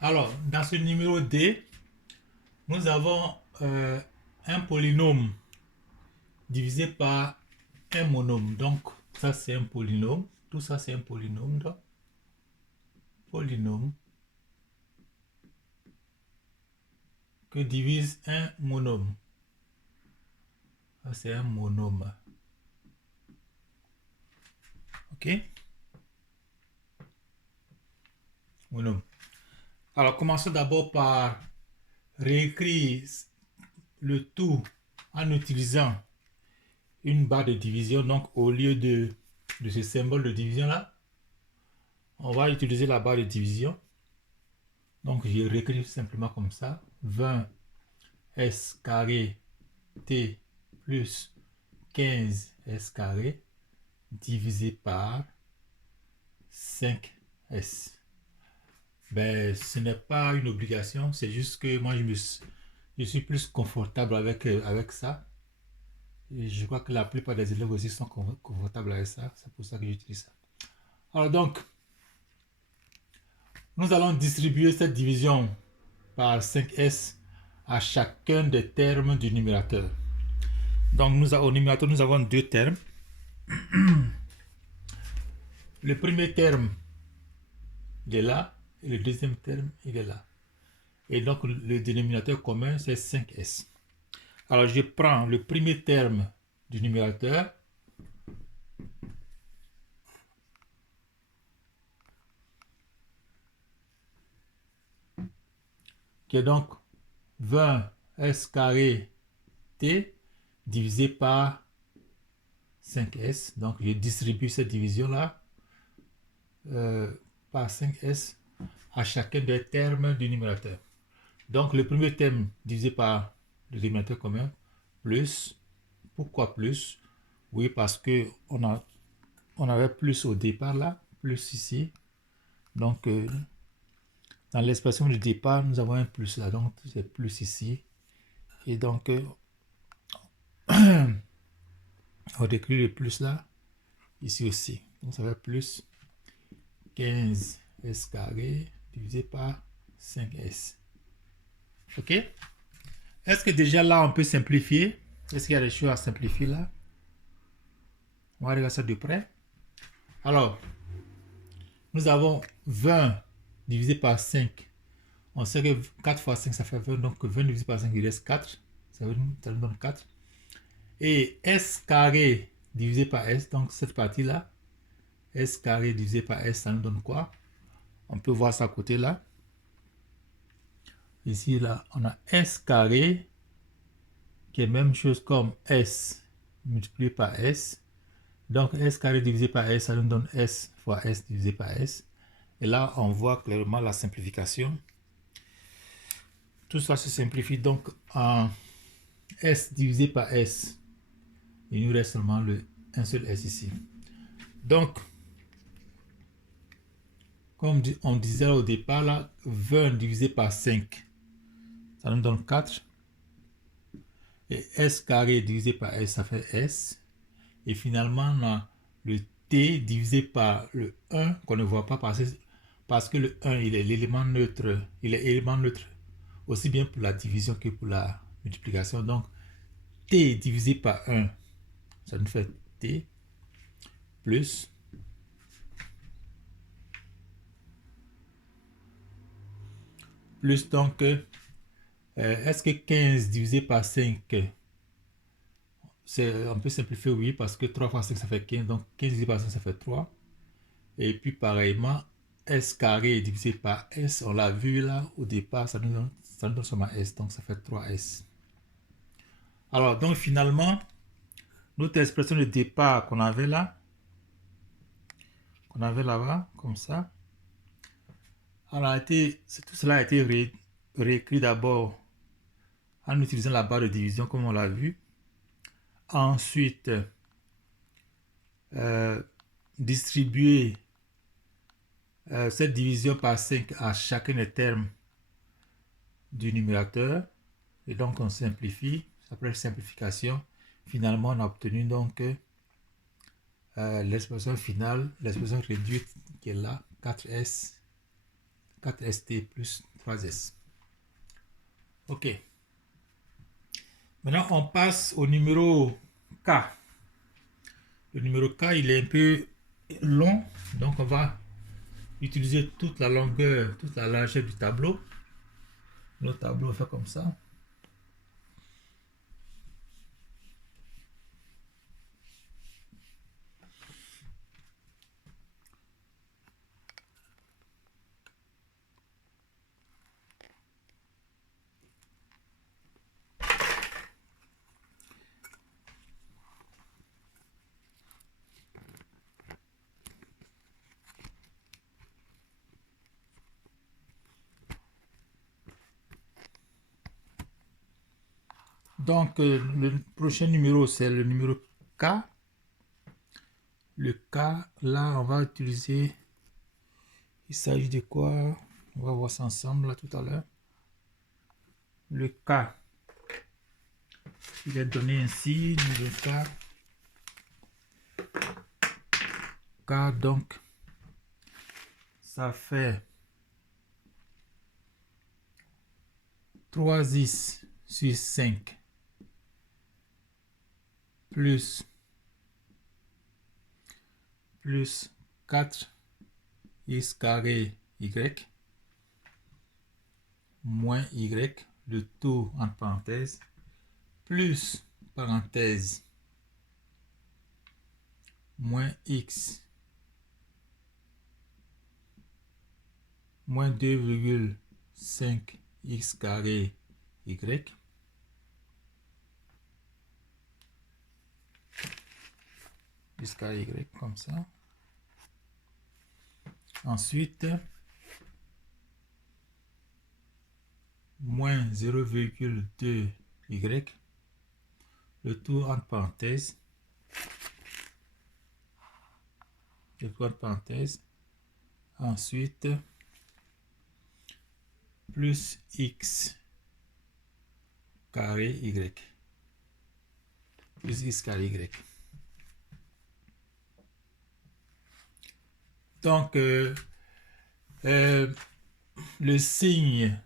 Alors, dans ce numéro D, nous avons un polynôme divisé par un monôme. Donc, ça c'est un polynôme. Tout ça c'est un polynôme. Donc, polynôme que divise un monôme. Ça c'est un monôme. Ok? Monôme. Alors, commençons d'abord par réécrire le tout en utilisant une barre de division. Donc, au lieu de ce symbole de division là, on va utiliser la barre de division. Donc, je réécris simplement comme ça. 20 s carré t plus 15 s carré divisé par 5s. Ben, ce n'est pas une obligation, c'est juste que moi je suis plus confortable avec ça. Et je crois que la plupart des élèves aussi sont confortables avec ça. C'est pour ça que j'utilise ça. Alors donc, nous allons distribuer cette division par 5s à chacun des termes du numérateur. Donc au numérateur, nous avons deux termes. Le premier terme, il est là, et le deuxième terme, il est là. Et donc le dénominateur commun, c'est 5s. Alors je prends le premier terme du numérateur, qui est donc 20s carré t divisé par 5s. Donc je distribue cette division-là par 5s à chacun des termes du numérateur. Donc le premier terme divisé par le dénominateur commun, plus. Pourquoi plus? Oui, parce que on avait plus au départ là, plus ici. Donc dans l'expression de départ, nous avons un plus là, donc c'est plus ici. Et donc on décrit le plus là, ici aussi. Donc ça va plus 15s carré divisé par 5s. Ok? Est-ce que déjà là on peut simplifier? Est-ce qu'il y a des choses à simplifier là? On va regarder ça de près. Alors, nous avons 20 divisé par 5. On sait que 4 fois 5 ça fait 20, donc 20 divisé par 5 il reste 4. Ça nous donne 4. Et s carré divisé par s, donc cette partie-là, s carré divisé par s, ça nous donne quoi? On peut voir ça à côté là. Ici, là, on a s carré qui est la même chose comme s multiplié par s. Donc s carré divisé par s, ça nous donne s fois s divisé par s. Et là, on voit clairement la simplification. Tout ça se simplifie donc en s divisé par s. Il nous reste seulement un seul s ici. Donc, comme on disait au départ, là, 20 divisé par 5, ça nous donne 4. Et s carré divisé par s, ça fait s. Et finalement, on a le t divisé par le 1 qu'on ne voit pas parce que le 1, il est l'élément neutre. Il est élément neutre aussi bien pour la division que pour la multiplication. Donc, t divisé par 1, ça nous fait t plus donc est-ce que 15 divisé par 5, on peut simplifier, oui, parce que 3 fois 5 ça fait 15, donc 15 divisé par 5 ça fait 3. Et puis pareillement, s carré divisé par s, on l'a vu là au départ, ça nous donne seulement s, donc ça fait 3s. Alors donc finalement, notre expression de départ qu'on avait là, là-bas, comme ça, tout cela a été réécrit d'abord en utilisant la barre de division comme on l'a vu. Ensuite, distribuer cette division par 5 à chacun des termes du numérateur. Et donc on simplifie. Après simplification, finalement on a obtenu donc l'expression finale, l'expression réduite qui est là, 4s 4ST plus 3S. OK. Maintenant, on passe au numéro K. Le numéro K, il est un peu long, donc on va utiliser toute la longueur, toute la largeur du tableau. Le tableau fait comme ça. Donc, le prochain numéro, c'est le numéro K. Le K, là, on va utiliser... Il s'agit de quoi? On va voir ça ensemble, là, tout à l'heure. Le K. Il est donné ainsi, numéro K. K, donc, ça fait 3x sur 5 plus 4x carré y moins y, le tout entre parenthèses, plus parenthèse moins x moins 2,5 x carré y jusqu'à y comme ça. Ensuite, moins 0,2 y, le tout entre parenthèses, le tout entre parenthèses. Ensuite, plus x carré y, plus x carré y. Donc, le signe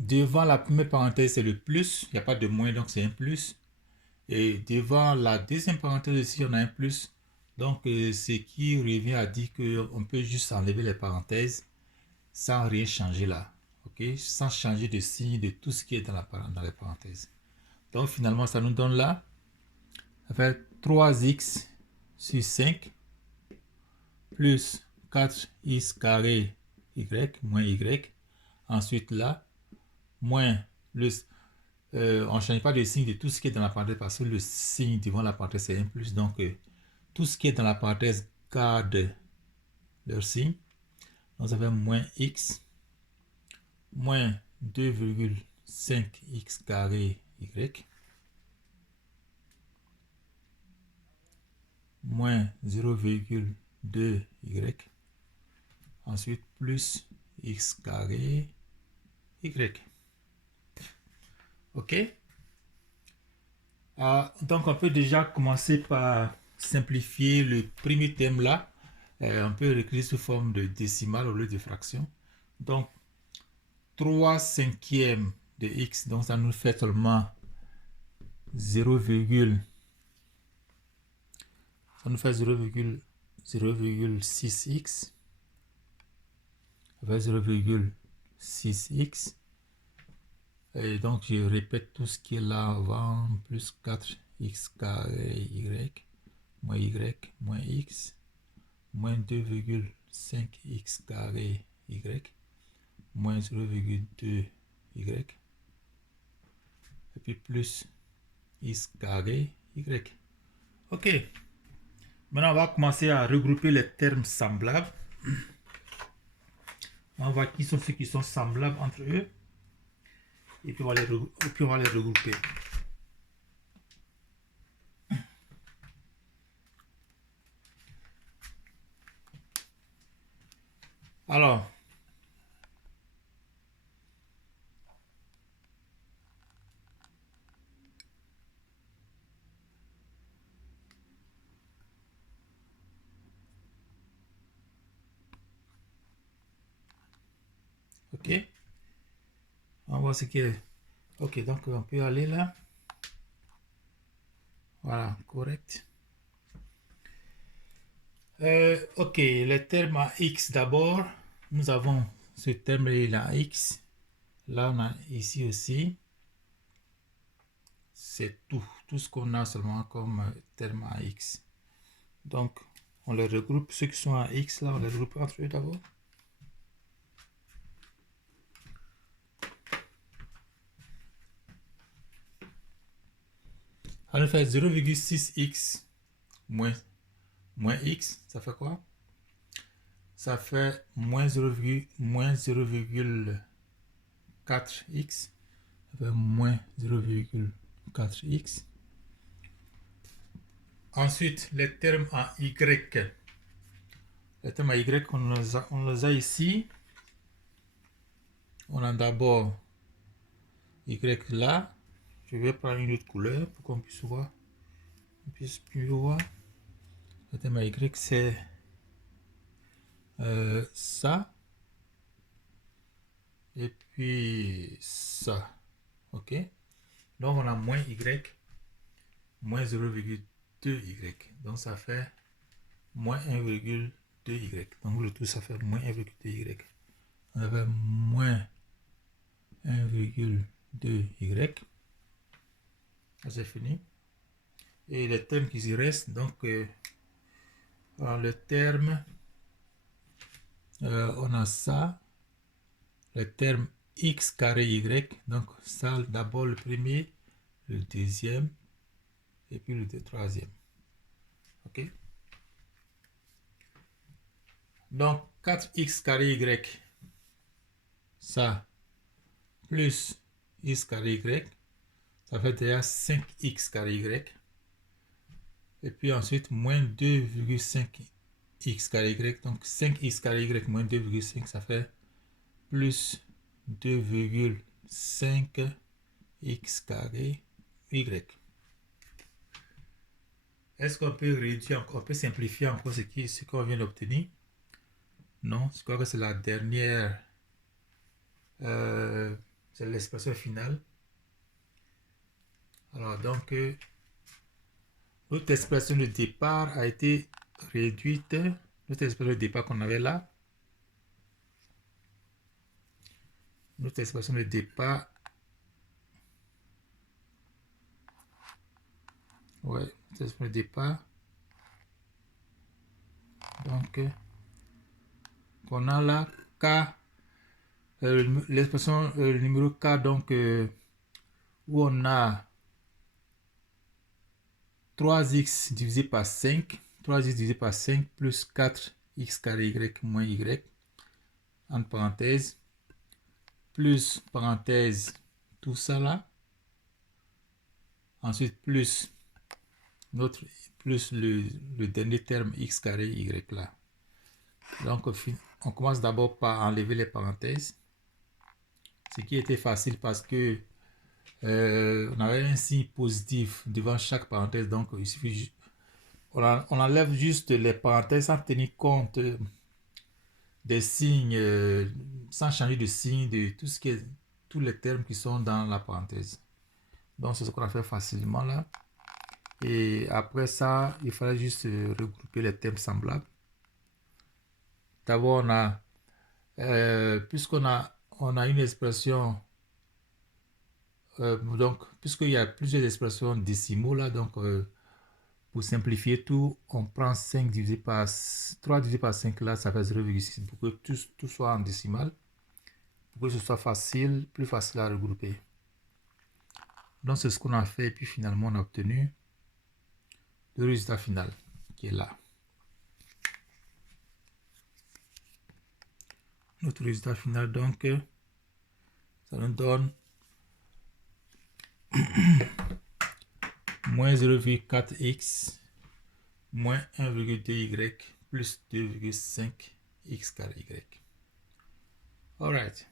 devant la première parenthèse, c'est le plus. Il n'y a pas de moins, donc c'est un plus. Et devant la deuxième parenthèse ici, on a un plus. Donc, ce qui revient à dire qu'on peut juste enlever les parenthèses sans rien changer là. OK? Sans changer de signe de tout ce qui est dans les parenthèses. Donc, finalement, ça nous donne là, ça fait 3x sur 5 plus 4x carré y moins y. Ensuite là, moins le... on ne change pas de signe de tout ce qui est dans la parenthèse parce que le signe devant la parenthèse c'est un plus. Donc, tout ce qui est dans la parenthèse garde leur signe. Donc, ça fait moins x moins 2,5x carré y moins 0,2 y. Ensuite, plus x carré y. OK? Donc, on peut déjà commencer par simplifier le premier thème là. On peut l'écrire sous forme de décimale au lieu de fraction. Donc, 3 cinquièmes de x, donc ça nous fait seulement 0,6x. Ça fait 0,6x. Et donc, je répète tout ce qui est là avant, plus 4x carré y, moins x, moins 2,5x carré y, moins 0,2 y, et puis plus x carré y. OK. Maintenant, on va commencer à regrouper les termes semblables. On va voir qui sont ceux qui sont semblables entre eux. Et puis on va les regrouper. Alors, Ok. On va voir ce qui est. Ok, donc on peut aller là. Voilà, correct. Ok, les termes à x d'abord. Nous avons ce terme-là à x. Là, on a ici aussi. C'est tout. Tout ce qu'on a seulement comme terme à x. Donc, on les regroupe. Ceux qui sont à x, là, on les regroupe entre eux d'abord. On va faire 0,6x moins x. Ça fait quoi? Ça fait moins 0,4x. Ça fait moins 0,4x. Ensuite, les termes en y. Les termes en y, on les a ici. On a d'abord y là. Je vais prendre une autre couleur pour qu'on puisse voir. On puisse mieux voir. Le terme en y, c'est ça. Et puis ça. Ok. Donc on a moins y, moins 0,2y. Donc ça fait moins 1,2y. Donc le tout ça fait moins 1,2y. On avait moins 1,2y. C'est fini. Et les termes qui y restent, donc alors le terme, on a ça, le terme x carré y, donc ça d'abord le premier, le deuxième, et puis le troisième. Ok. Donc 4x carré y, ça, plus x carré y, ça fait déjà 5x carré y. Et puis ensuite, moins 2,5x carré y. Donc 5x carré y moins 2,5, ça fait plus 2,5x carré y. Est-ce qu'on peut réduire encore, on peut simplifier encore ce qu'on vient d'obtenir? Non, je crois que c'est la dernière, c'est l'expression finale. Alors donc, notre expression de départ a été réduite. Notre expression de départ qu'on avait là. Notre expression de départ. Ouais, notre expression de départ. Donc, on a là K. L'expression numéro K, donc, où on a 3x divisé par 5. 3x divisé par 5 plus 4x carré y moins y. Entre parenthèses. Plus parenthèse tout ça là. Ensuite, plus le dernier terme x carré y là. Donc, on commence d'abord par enlever les parenthèses. Ce qui était facile parce que on avait un signe positif devant chaque parenthèse. Donc, il suffit on enlève juste les parenthèses sans tenir compte des signes, sans changer de signe de tout ce qui est, tous les termes qui sont dans la parenthèse. Donc, c'est ce qu'on a fait facilement là. Et après ça, il fallait juste regrouper les termes semblables. D'abord, on a, puisqu'on a, une expression, donc, puisqu'il y a plusieurs expressions décimaux là, donc, pour simplifier tout, on prend 5 divisé par 3 divisé par 5 là, ça fait 0,6 pour que tout soit en décimal, pour que ce soit facile, plus facile à regrouper. Donc, c'est ce qu'on a fait et puis finalement, on a obtenu le résultat final qui est là. Notre résultat final, donc, ça nous donne moins 0,4x moins 1,2y plus 2,5x carré y. Alright.